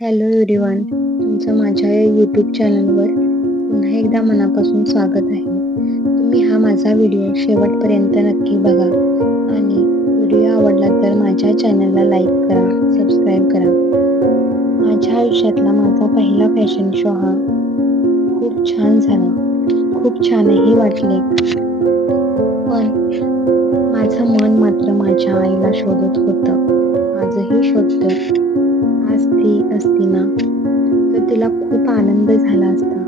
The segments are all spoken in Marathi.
हॅलो एव्हरीवन, तुमचं माझ्या यूट्यूब चॅनलवर पुन्हा एकदा मनापासून स्वागत आहे. तुम्ही हा माझा व्हिडिओ शेवटपर्यंत नक्की बघा आणि व्हिडिओ आवडला तर माझ्या चॅनलला लाईक करा, सबस्क्राईब करा. माझ्या आयुष्यातला माझा पहिला फॅशन शो हा खूप छान झाला, खूप छानही वाटले. पण माझं मन मात्र माझ्या आईला शोधत होतं, आजही शोधतं. आज ती असती ना तर तिला खूप आनंद झाला असता,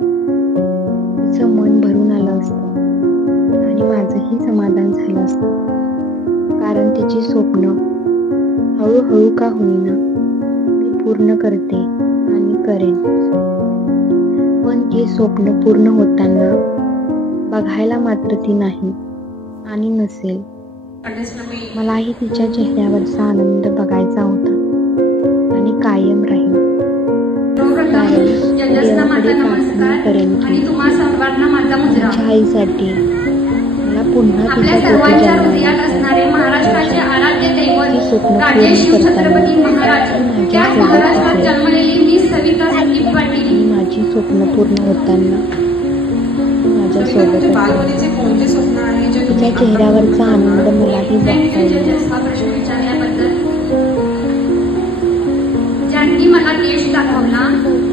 तिचं मन भरून आलं असतं आणि माझंही समाधान झालं असतं. कारण तिची स्वप्न हळूहळू का होईना मी पूर्ण करते आणि करेन. पण हे स्वप्न पूर्ण होताना बघायला मात्र ती नाही आणि नसेल. मलाही तिच्या चेहऱ्यावरचा आनंद बघायचा होता आणि कायम राहील. देवाकडे प्रार्थना करेन की माझ्या आईसाठी मला पुन्हा तिच्या पोटी जन्माला ती स्वप्न पूर्ण करताना माझी स्वप्न पूर्ण होताना माझ्या सोबत तिच्या चेहऱ्यावरचा आनंद मलाही बघता येईल. ज्यांनी मला देश दाखवला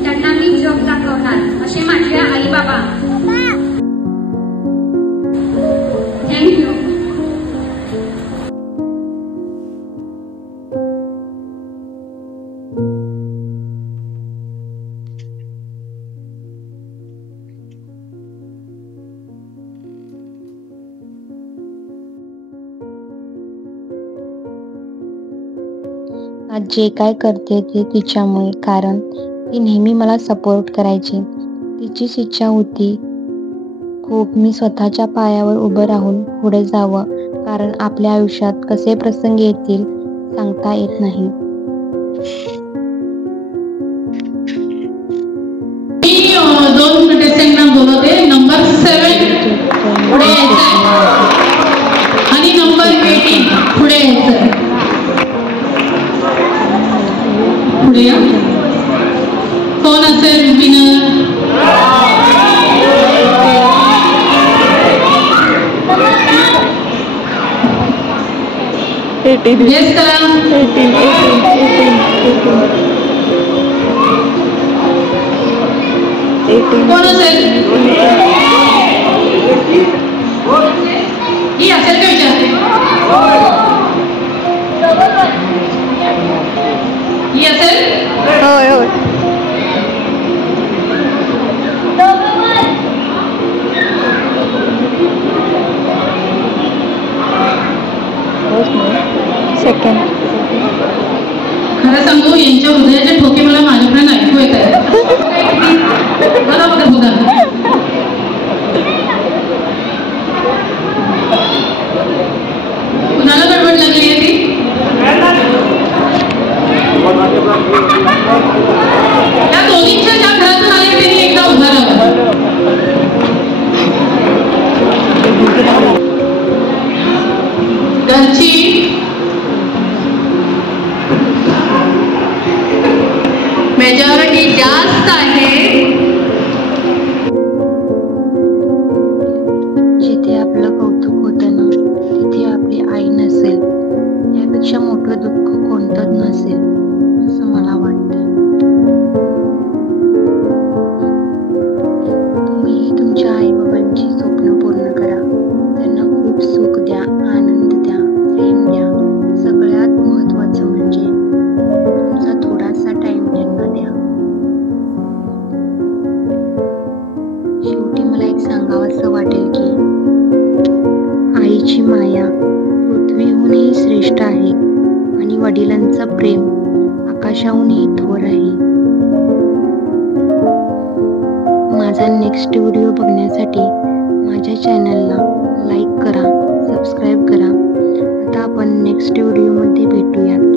त्यांना मी जग दाखवणार असे माझे आई बाबा. थँक्यू. आज जे काय करते ते तिच्यामुळे, कारण ती नेहमी मला सपोर्ट करायची. तिचीच इच्छा होती खूप मी स्वतःच्या पायावर उभं राहून पुढे जावं, कारण आपल्या आयुष्यात कसे प्रसंग येतील सांगता येत नाही. दोन कंटेस्टंटना बोलवते. नंबर 7 पुढे यायचं आणि नंबर 18 पुढे यायचं. पुढे या. कोण असेल विनर? येस करा. कोण असेल? ही असेल का विचारते? ही असेल? होय होय. सेकंड. खरं सांगू, यांच्या हृदयाचे ठोके मला माझ्यापर्यंत ऐकू येत आहेत. बघा बघा बघा. कुणाला गडबड लागली आहे ती? त्या दोघींच्या ज्या घरातून आले त्यांनी एकदा उभा राहावं. घरची मेजॉरिटी जास्त आहे. जिथे आपलं कौतुक होतं ना तिथे आपली आई नसेल, यापेक्षा मोठं दुःख कोणतंच नसेल असं मला वाटतंय. तुम्हीही तुमच्या आई बाबांची स्वप्न पूर्ण करा. त्यांना खूप सुख द्या, आनंद द्या, प्रेम द्या. सगळ्यात महत्त्वाचं म्हणजे तुमचा थोडासा टाइम त्यांना द्या. शेवटी मला एक सांगावंसं वाटेल की आईची माया पृथ्वीहूनही श्रेष्ठ आहे आणि वडिलांचं प्रेम आकाशाहूनही थोर आहे. माझा नेक्स्ट व्हिडिओ बघण्यासाठी माझ्या चॅनलला लाईक करा, सबस्क्राईब करा. आता आपण नेक्स्ट व्हिडिओमध्ये भेटूयात.